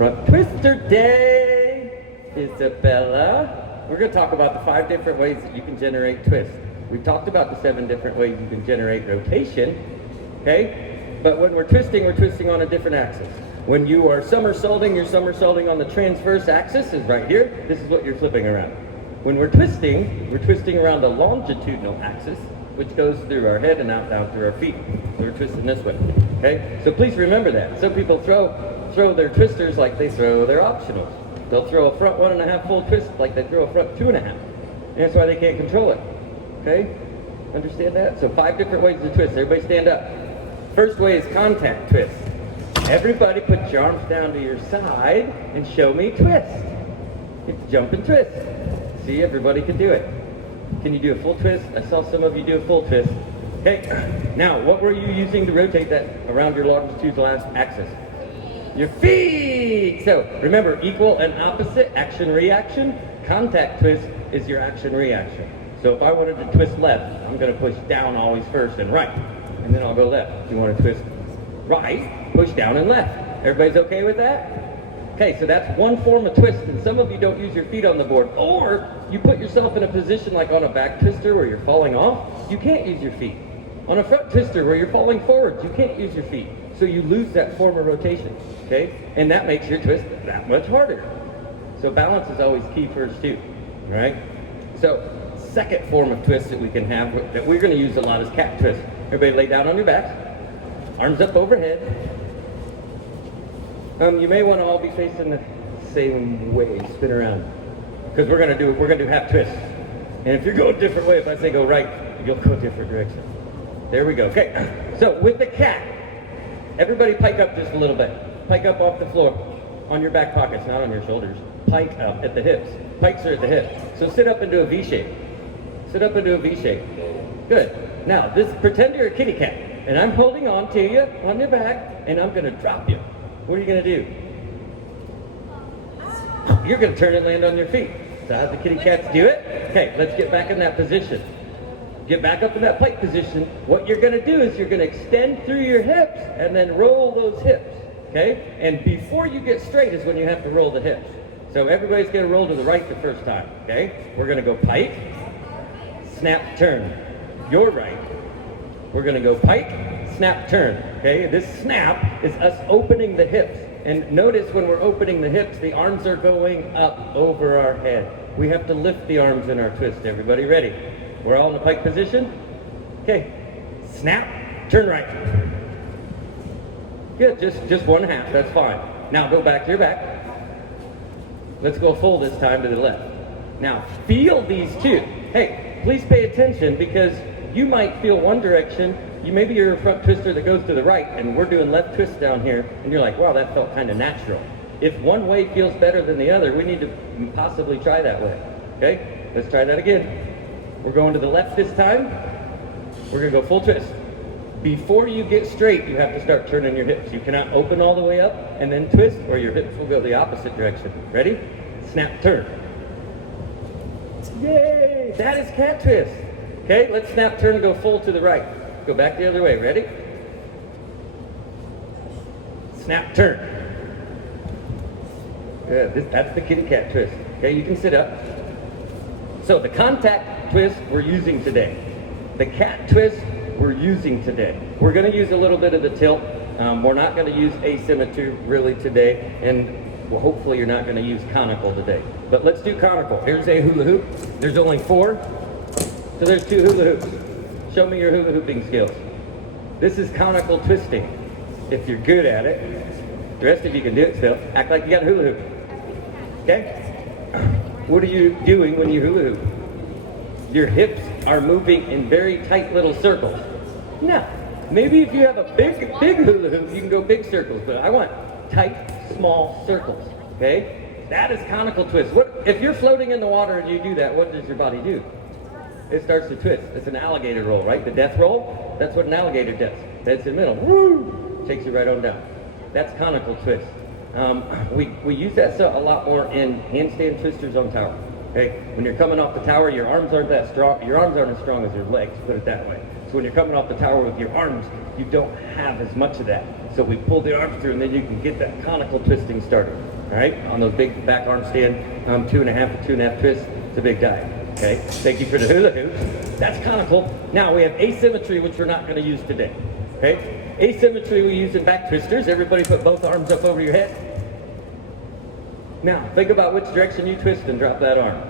Front twister day, Isabella. We're going to talk about the 5 different ways that you can generate twist. We've talked about the 7 different ways you can generate rotation, okay? But when we're twisting on a different axis. When you are somersaulting, you're somersaulting on the transverse axis, is right here. This is what you're flipping around. When we're twisting around the longitudinal axis, which goes through our head and out down through our feet. So we're twisting this way, okay? So please remember that. Some people throw their twisters like they throw their optionals. They'll throw a front 1.5 full twist like they throw a front 2.5. And that's why they can't control it, okay? Understand that? So 5 different ways to twist. Everybody stand up. First way is contact twist. Everybody put your arms down to your side and show me twist. It's jump and twist. See, everybody can do it. Can you do a full twist? I saw some of you do a full twist. Okay, now what were you using to rotate that around your longitudinal axis? Your feet! So remember, equal and opposite, action-reaction. Contact twist is your action-reaction. So if I wanted to twist left, I'm going to push down always first and right. And then I'll go left. If you want to twist right, push down and left. Everybody's okay with that? Okay, so that's one form of twist, and some of you don't use your feet on the board, or you put yourself in a position like on a back twister where you're falling off, you can't use your feet. On a front twister where you're falling forward, you can't use your feet. So you lose that form of rotation, okay? And that makes your twist that much harder. So balance is always key first too, right? So second form of twist that we can have, that we're gonna use a lot, is cat twist. Everybody lay down on your backs, arms up overhead. You may want to all be facing the same way, spin around, because we're gonna do half twists. And if you're going a different way, if I say go right, you'll go a different direction. There we go. Okay. So with the cat, everybody pike up just a little bit. Pike up off the floor, on your back pockets, not on your shoulders. Pike up at the hips. Pikes are at the hips. So sit up into a V shape. Sit up into a V shape. Good. Now, pretend you're a kitty cat, and I'm holding on to you on your back, and I'm gonna drop you. What are you going to do? You're going to turn and land on your feet. So how do the kitty cats do it? Okay, let's get back in that position. Get back up in that pike position. What you're going to do is you're going to extend through your hips and then roll those hips. Okay? And before you get straight is when you have to roll the hips. So everybody's going to roll to the right the first time. Okay? We're going to go pike, snap, turn. Your right. We're going to go pike, snap, turn. Okay, this snap is us opening the hips. And notice when we're opening the hips, the arms are going up over our head. We have to lift the arms in our twist. Everybody ready? We're all in the pike position? Okay, snap, turn right. Yeah, just 1/2, that's fine. Now go back to your back. Let's go full this time to the left. Now feel these two. Hey, please pay attention, because you might feel one direction. Maybe you're a front twister that goes to the right, and we're doing left twist down here, and you're like, wow, that felt kind of natural. If one way feels better than the other, we need to possibly try that way. Okay, let's try that again. We're going to the left this time. We're going to go full twist. Before you get straight, you have to start turning your hips. You cannot open all the way up and then twist, or your hips will go the opposite direction. Ready? Snap, turn. Yay! That is cat twist. Okay, let's snap, turn, and go full to the right. Go back the other way. Ready? Snap, turn. Good. That's the kitty cat twist. Okay, you can sit up. So the contact twist we're using today. The cat twist we're using today. We're going to use a little bit of the tilt. We're not going to use asymmetry really today, and well, hopefully you're not going to use conical today. But let's do conical. Here's a hula hoop. There's only 4, so there's 2 hula hoops. Show me your hula hooping skills. This is conical twisting. If you're good at it, the rest of you can do it still. Act like you got a hula hoop. Okay? What are you doing when you hula hoop? Your hips are moving in very tight little circles. Now, maybe if you have a big hula hoop, you can go big circles, but I want tight, small circles. Okay? That is conical twist. If you're floating in the water and you do that, what does your body do? It starts to twist. It's an alligator roll, right? The death roll, that's what an alligator does. That's in the middle. Woo! Takes you right on down. That's conical twist. We use that a lot more in handstand twisters on tower. Okay? When you're coming off the tower, your arms aren't that strong. Your arms aren't as strong as your legs, put it that way. So when you're coming off the tower with your arms, you don't have as much of that. So So we pull the arms through, and then you can get that conical twisting started. All right, on those big back arm stand, 2.5 to 2.5 twists. It's a big dive. Okay, thank you for the hula hoops. That's conical. Now we have asymmetry, which we're not going to use today. Okay, asymmetry we use in back twisters. Everybody put both arms up over your head. Now think about which direction you twist and drop that arm.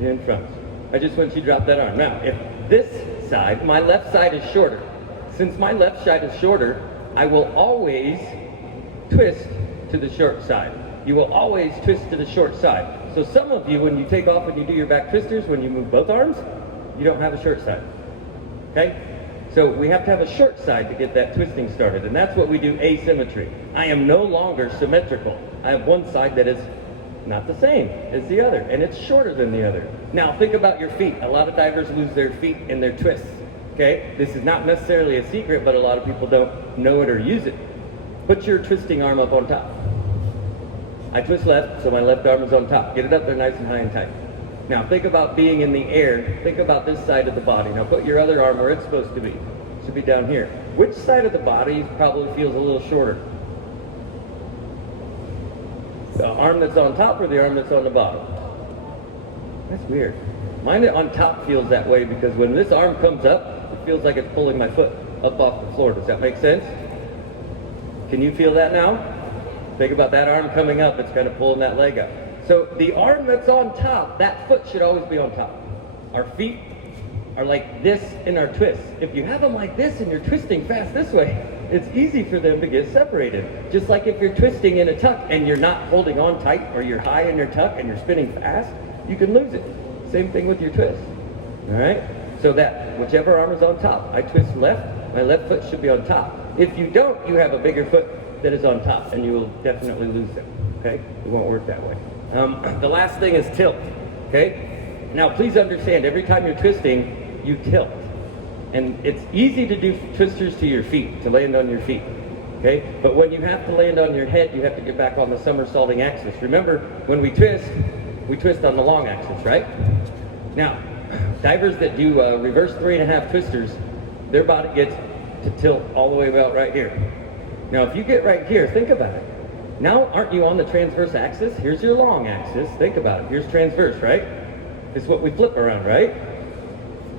In front. I just want you to drop that arm. Now, if this side, my left side is shorter. Since my left side is shorter, I will always twist to the short side. You will always twist to the short side. So some of you, when you take off and you do your back twisters, when you move both arms, you don't have a short side. Okay? So we have to have a short side to get that twisting started, and that's what we do asymmetry. I am no longer symmetrical. I have one side that is not the same as the other, and it's shorter than the other. Now think about your feet. A lot of divers lose their feet in their twists. Okay? This is not necessarily a secret, but a lot of people don't know it or use it. Put your twisting arm up on top. I twist left, so my left arm is on top. Get it up there nice and high and tight. Now think about being in the air. Think about this side of the body. Now put your other arm where it's supposed to be. It should be down here. Which side of the body probably feels a little shorter? The arm that's on top or the arm that's on the bottom? That's weird. Mine on top feels that way because when this arm comes up, it feels like it's pulling my foot up off the floor. Does that make sense? Can you feel that now? Think about that arm coming up. It's kind of pulling that leg up. So the arm that's on top, that foot should always be on top. Our feet are like this in our twists. If you have them like this and you're twisting fast this way, it's easy for them to get separated. Just like if you're twisting in a tuck and you're not holding on tight, or you're high in your tuck and you're spinning fast, you can lose it. Same thing with your twist. All right? So that whichever arm is on top, I twist left, my left foot should be on top. If you don't, you have a bigger foot that is on top, and you will definitely lose them. Okay? It won't work that way. The last thing is tilt. Okay? Now please understand, every time you're twisting, you tilt. And it's easy to do twisters to your feet, to land on your feet. Okay? But when you have to land on your head, you have to get back on the somersaulting axis. Remember, when we twist on the long axis, right? Now, divers that do reverse 3.5 twisters, their body gets to tilt all the way about right here. Now, if you get right here, think about it. Now, aren't you on the transverse axis? Here's your long axis. Think about it. Here's transverse, right? This is what we flip around, right?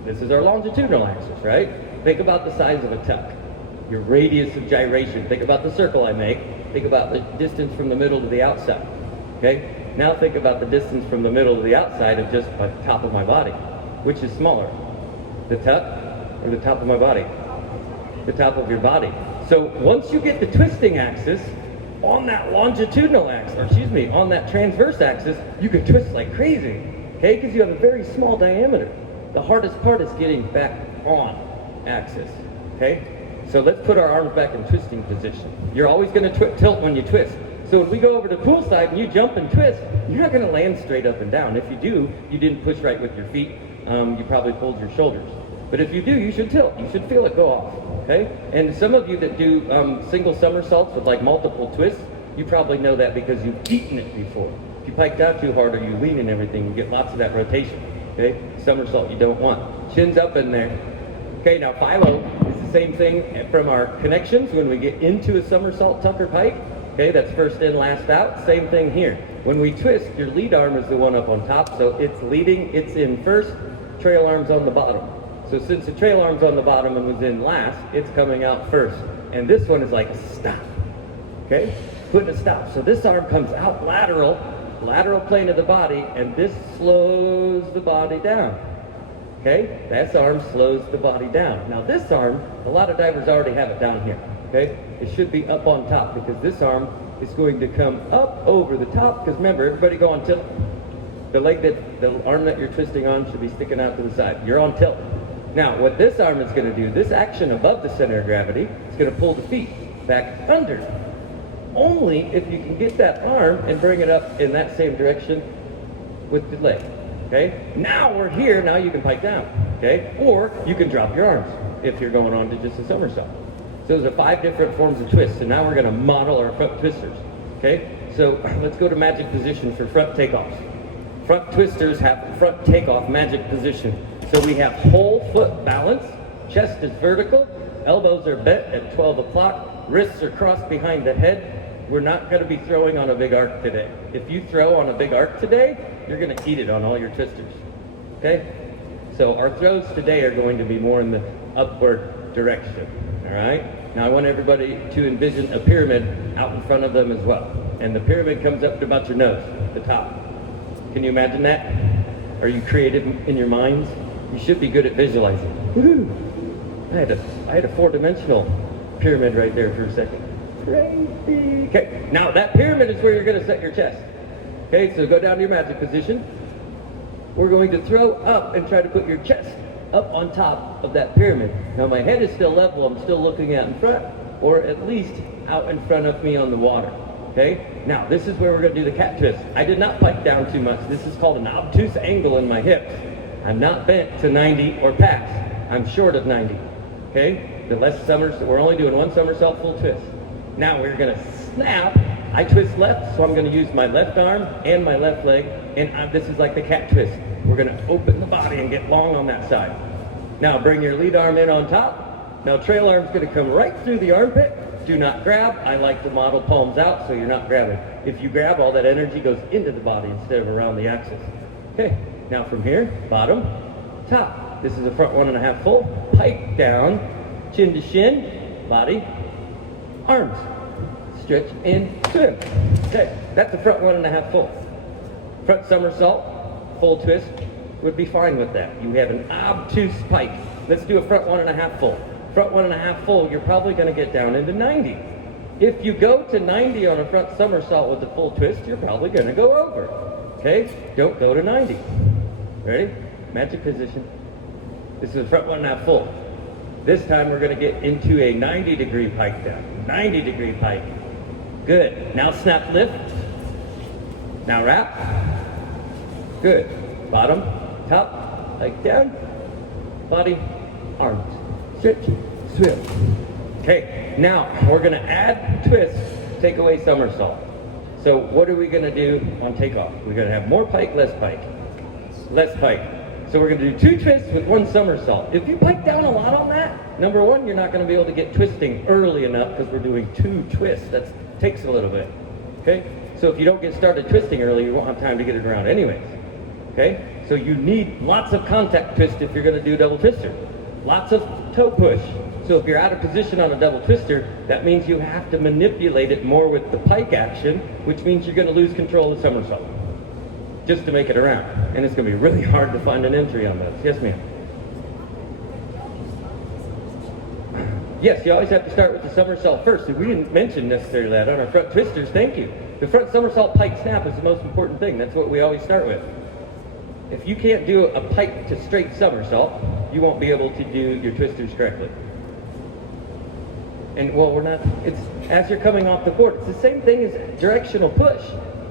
This is our longitudinal axis, right? Think about the size of a tuck. Your radius of gyration. Think about the circle I make. Think about the distance from the middle to the outside. Okay? Now think about the distance from the middle to the outside of just the top of my body. Which is smaller? The tuck or the top of my body? The top of your body. So once you get the twisting axis on that longitudinal axis, on that transverse axis, you can twist like crazy, okay? Because you have a very small diameter. The hardest part is getting back on axis, okay? So let's put our arms back in twisting position. You're always going to tilt when you twist. So when we go over to poolside and you jump and twist, you're not going to land straight up and down. If you do, you didn't push right with your feet. You probably pulled your shoulders. But if you do, you should tilt. You should feel it go off, okay? And some of you that do single somersaults with like multiple twists, you probably know that because you've eaten it before. If you pike down too hard or you lean and everything, you get lots of that rotation, okay? Somersault you don't want. Chin's up in there. Okay, now 5-0 is the same thing from our connections when we get into a somersault tuck or pike. Okay, that's first in, last out. Same thing here. When we twist, your lead arm is the one up on top, so it's leading, it's in first, trail arm's on the bottom. So since the trail arm's on the bottom and was in last, it's coming out first. And this one is like a stop. Okay? Putting a stop. So this arm comes out lateral plane of the body, and this slows the body down. Okay? This arm slows the body down. Now this arm, a lot of divers already have it down here. Okay? It should be up on top because this arm is going to come up over the top, because remember, everybody go on tilt. The arm that you're twisting on should be sticking out to the side. You're on tilt. Now, what this arm is going to do, this action above the center of gravity, is going to pull the feet back under. Only if you can get that arm and bring it up in that same direction with the leg. Okay? Now we're here, now you can pike down. Okay? Or you can drop your arms if you're going on to just a somersault. So those are 5 different forms of twists, and now we're going to model our front twisters. Okay? So let's go to magic position for front takeoffs. Front twisters have front takeoff magic position. So we have whole foot balance, chest is vertical, elbows are bent at 12 o'clock, Wrists are crossed behind the head. We're not going to be throwing on a big arc today. If you throw on a big arc today, you're going to eat it on all your twisters. Okay? So our throws today are going to be more in the upward direction. All right? Now I want everybody to envision a pyramid out in front of them as well. And the pyramid comes up to about your nose, the top. Can you imagine that? Are you creative in your minds? You should be good at visualizing. Woo-hoo. I had a four-dimensional pyramid right there for a second. Crazy. Okay, now that pyramid is where you're going to set your chest. Okay, so go down to your magic position. We're going to throw up and try to put your chest up on top of that pyramid. Now my head is still level, I'm still looking out in front, or at least out in front of me on the water. Okay, now this is where we're going to do the cat twist. I did not pike down too much. This is called an obtuse angle in my hips. I'm not bent to 90 or past. I'm short of 90. Okay, the less somersault, we're only doing one somersault full twist. Now we're going to snap. I twist left, so I'm going to use my left arm and my left leg, and this is like the cat twist. We're going to open the body and get long on that side. Now bring your lead arm in on top. Now trail arm's going to come right through the armpit. Do not grab. I like to model palms out so you're not grabbing. If you grab, all that energy goes into the body instead of around the axis. Okay, now from here, bottom, top. This is a front 1.5 full. Pike down, chin to shin, body, arms. Stretch and swim. Okay, that's the front 1.5 full. Front somersault, full twist, would be fine with that. You have an obtuse pike. Let's do a front 1.5 full. Front 1.5 full, you're probably going to get down into 90. If you go to 90 on a front somersault with a full twist, you're probably going to go over. Okay, don't go to 90. Ready? Magic position. This is a front 1.5 full. This time we're going to get into a 90-degree pike down. 90-degree pike. Good. Now snap lift. Now wrap. Good. Bottom, top, pike down, body, arms. Stretch, swim. Okay, now we're going to add twist, take away somersault. So what are we going to do on takeoff? We're going to have more pike, less pike. Less pike. So we're going to do 2 twists with 1 somersault. If you pike down a lot on that, number 1, you're not going to be able to get twisting early enough because we're doing 2 twists. That takes a little bit. Okay? So if you don't get started twisting early, you won't have time to get it around anyways. Okay? So you need lots of contact twist if you're going to do double twister. Lots of toe push. So if you're out of position on a double twister, that means you have to manipulate it more with the pike action, which means you're going to lose control of the somersault just to make it around. And it's going to be really hard to find an entry on those. Yes, ma'am. Yes, you always have to start with the somersault first. We didn't mention necessarily that on our front twisters. Thank you. The front somersault pike snap is the most important thing. That's what we always start with. If you can't do a pike to straight somersault, you won't be able to do your twisters correctly. And well, it's as you're coming off the board. It's the same thing as directional push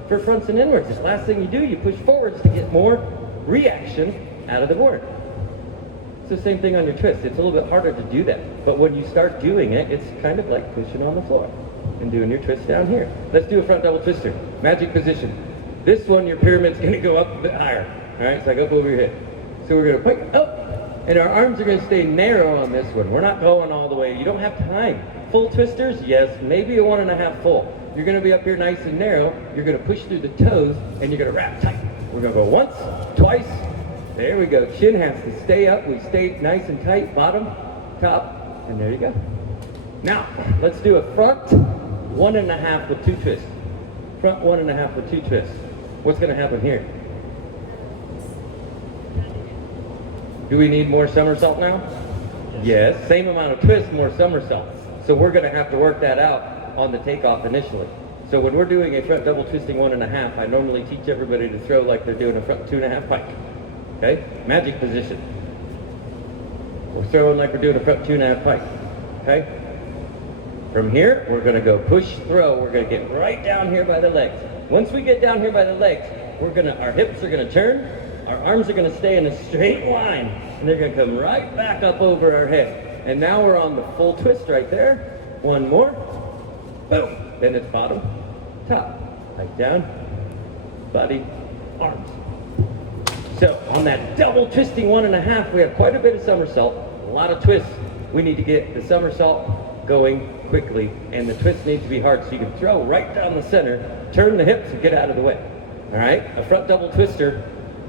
for fronts and inwards. The last thing you do, you push forwards to get more reaction out of the board. It's the same thing on your twist. It's a little bit harder to do that. But when you start doing it, it's kind of like pushing on the floor and doing your twist down here. Let's do a front double twister. Magic position. This one, your pyramid's going to go up a bit higher. All right, it's like up over your head. So we're going to pike up, and our arms are going to stay narrow on this one. We're not going all the way. You don't have time. Full twisters, yes, maybe a 1.5 full. You're going to be up here nice and narrow. You're going to push through the toes, and you're going to wrap tight. We're going to go once, twice. There we go. Chin has to stay up. We stay nice and tight. Bottom, top, and there you go. Now, let's do a front 1.5 with 2 twists. Front 1.5 with 2 twists. What's going to happen here? Do we need more somersault now? Yes. Same amount of twist, more somersault. So we're going to have to work that out on the takeoff initially. So when we're doing a front double twisting 1.5, I normally teach everybody to throw like they're doing a front 2.5 pike. Okay? Magic position. We're throwing like we're doing a front 2.5 pike. Okay? From here, we're going to go push, throw. We're going to get right down here by the legs. Once we get down here by the legs, our hips are going to turn. Our arms are going to stay in a straight line, and they're going to come right back up over our head. And now we're on the full twist right there. One more. Boom. Then it's bottom, top, like down, body, arms. So on that double twisting 1.5, we have quite a bit of somersault, a lot of twists. We need to get the somersault going quickly, and the twist needs to be hard, so you can throw right down the center, turn the hips, and get out of the way. All right? A front double twister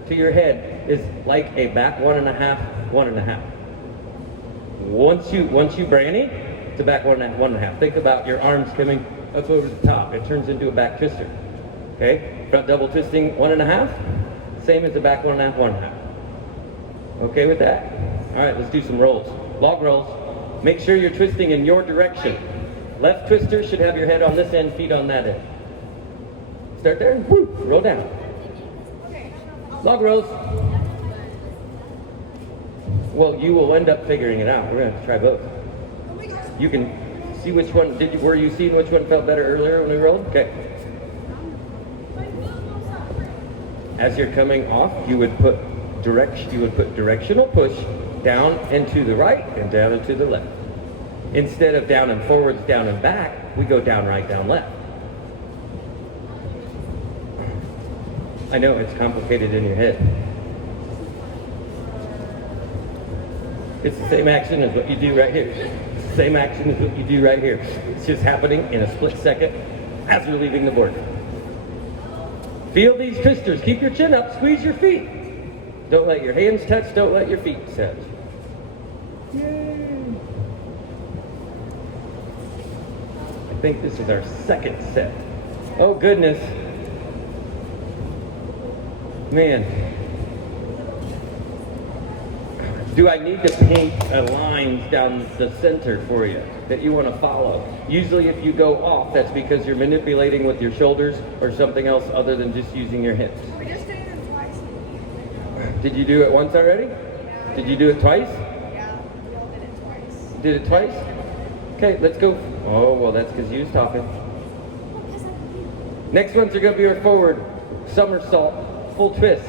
to your head is like a back 1.5, 1.5. Once you branny, it's a back 1.5, 1.5. Think about your arms coming up over the top. It turns into a back twister. Okay? Front double twisting 1.5, same as the back 1.5, 1.5. Okay with that? All right, let's do some rolls. Log rolls. Make sure you're twisting in your direction. Left twister should have your head on this end, feet on that end. Start there, woo, roll down. Log rolls. Well, you will end up figuring it out. We're gonna have to try both. You can see which one, were you seeing which one felt better earlier when we rolled? Okay. As you're coming off, you would put directional push down and to the right and down and to the left. Instead of down and forwards, down and back, we go down, right, down, left. I know it's complicated in your head. It's the same action as what you do right here. It's the same action as what you do right here. It's just happening in a split second as we're leaving the board. Feel these twisters. Keep your chin up. Squeeze your feet. Don't let your hands touch. Don't let your feet touch. Yay. I think this is our second set. Oh, goodness. Man. Do I need to paint lines down the center for you that you want to follow? Usually if you go off, that's because you're manipulating with your shoulders or something else other than just using your hips. We just did it twice. Did you do it once already? Yeah. Did you do it twice? Yeah, we all did it twice. Did it twice? Okay, let's go. Oh, well, that's because you was talking. Next ones are going to be our forward somersault full twist.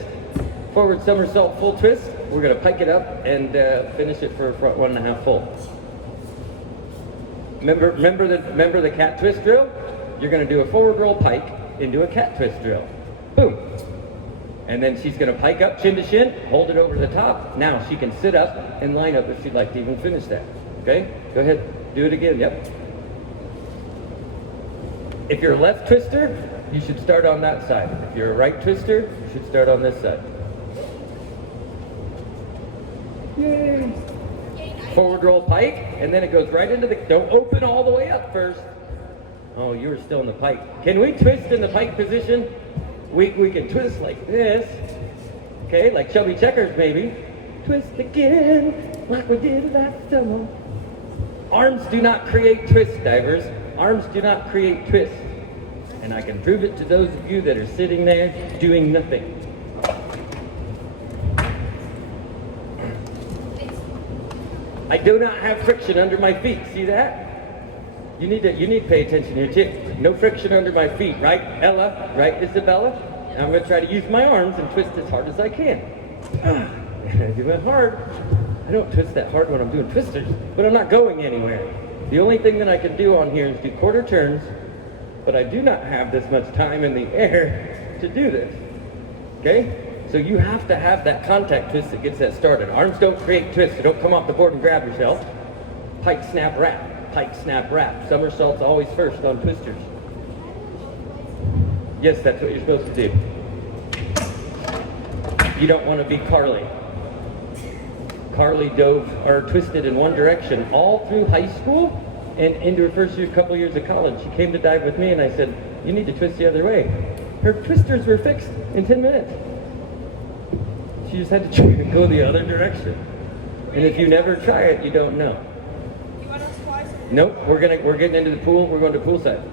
Forward somersault full twist. We're going to pike it up and finish it for a front 1.5 full. Remember the cat twist drill? You're going to do a forward roll pike into a cat twist drill. Boom. And then she's going to pike up chin to shin, hold it over the top. Now she can sit up and line up if she'd like to even finish that. Okay? Go ahead. Do it again. Yep. If you're a left twister, you should start on that side. If you're a right twister, you should start on this side. Yay. Forward roll pike, and then it goes right into the, don't open all the way up first. Oh, you were still in the pike. Can we twist in the pike position? We can twist like this. Okay, like Shelby Checkers maybe. Twist again, like we did last summer. Arms do not create twists, divers. Arms do not create twists. And I can prove it to those of you that are sitting there doing nothing. I do not have friction under my feet. See that? You need to pay attention here too. No friction under my feet, right, Ella? Right, Isabella? And I'm going to try to use my arms and twist as hard as I can. I do it hard. I don't twist that hard when I'm doing twisters, but I'm not going anywhere. The only thing that I can do on here is do quarter turns, but I do not have this much time in the air to do this. Okay? So you have to have that contact twist that gets that started. Arms don't create twists, so don't come off the board and grab yourself. Pike, snap, wrap. Pike, snap, wrap. Somersault's always first on twisters. Yes, that's what you're supposed to do. You don't want to be Carly. Carly dove or twisted in one direction all through high school and into her first couple years of college. She came to dive with me and I said, you need to twist the other way. Her twisters were fixed in 10 minutes. She just had to go the other direction. And if you never try it, you don't know. You want us twice? Nope, we're getting into the pool. We're going to poolside.